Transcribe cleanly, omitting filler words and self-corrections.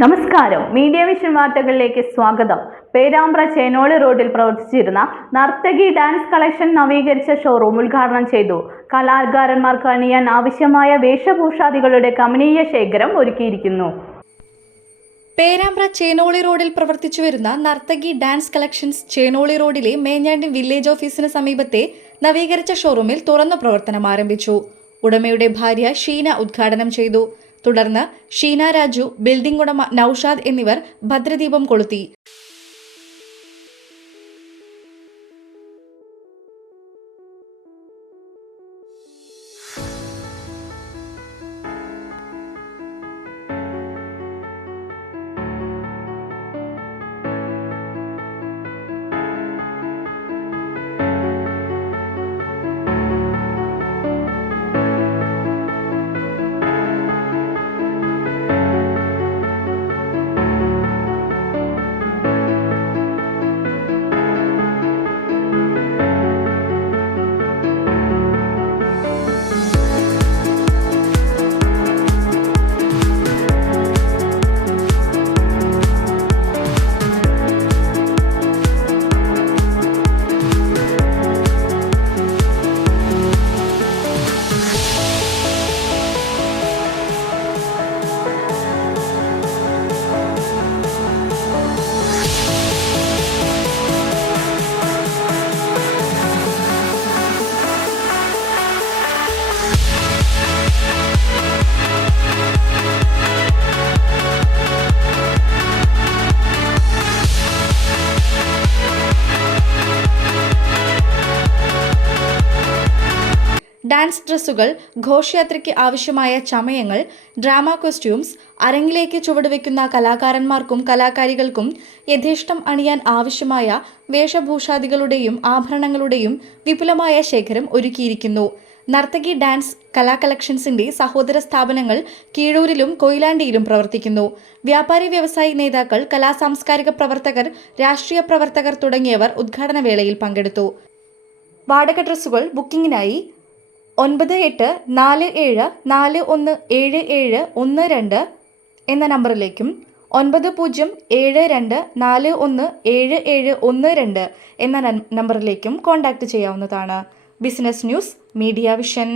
നമസ്കാരം. Media vision വാർത്തകളിലേക്ക് സ്വാഗതം. പേരാമ്പ്ര ചേനോളി റോഡിൽ പ്രവർത്തിച്ചിരുന്ന നർത്തകി ഡാൻസ് കളക്ഷൻ നവീകരിച്ച ഷോറൂം ഉദ്ഘാടനം ചെയ്തു. കലാകാരന്മാർക്ക് അണിയാൻ ആവശ്യമായ വേഷഭൂഷാദികളുടെ കമനീയ ശേഖരം ഒരുക്കിയിരിക്കുന്നു. പേരാമ്പ്ര ചേനോളി റോഡിൽ പ്രവർത്തിച്ചു വരുന്ന നർത്തകി ഡാൻസ് കളക്ഷൻസ് ചേനോളി റോഡിലെ മേഞ്ഞാണ്ടി വില്ലേജ് ഓഫീസിന് സമീപത്തെ നവീകരിച്ച ഷോറൂമിൽ തുറന്നു പ്രവർത്തനം ആരംഭിച്ചു. ഉടമയുടെ ഭാര്യ ഷീന ഉദ്ഘാടനം ചെയ്തു. തുടർന്ന് ഷീന രാജു, ബിൽഡിംഗ് ഉടമ നൌഷാദ് എന്നിവർ ഭദ്രദീപം കൊളുത്തി. ഡാൻസ് ഡ്രസ്സുകൾ, ഘോഷയാത്രയ്ക്ക് ആവശ്യമായ ചമയങ്ങൾ, ഡ്രാമ കോസ്റ്റ്യൂംസ്, അരങ്ങിലേക്ക് ചുവടുവെക്കുന്ന കലാകാരന്മാർക്കും കലാകാരികൾക്കും യഥേഷ്ടം അണിയാൻ ആവശ്യമായ വേഷഭൂഷാദികളുടെയും ആഭരണങ്ങളുടെയും വിപുലമായ ശേഖരം ഒരുക്കിയിരിക്കുന്നു. നർത്തകി ഡാൻസ് കലാ കളക്ഷൻസിന്റെ സഹോദര സ്ഥാപനങ്ങൾ കീഴൂരിലും കൊയിലാണ്ടിയിലും പ്രവർത്തിക്കുന്നു. വ്യാപാരി വ്യവസായി നേതാക്കൾ, കലാസാംസ്കാരിക പ്രവർത്തകർ, രാഷ്ട്രീയ പ്രവർത്തകർ തുടങ്ങിയവർ ഉദ്ഘാടന വേളയിൽ പങ്കെടുത്തു. വാടക ഡ്രസ്സുകൾ ബുക്കിംഗിനായി 9847417712 എന്ന നമ്പറിലേക്കും 9072417712 എന്ന നമ്പറിലേക്കും കോൺടാക്ട് ചെയ്യാവുന്നതാണ്. Business news, media vision.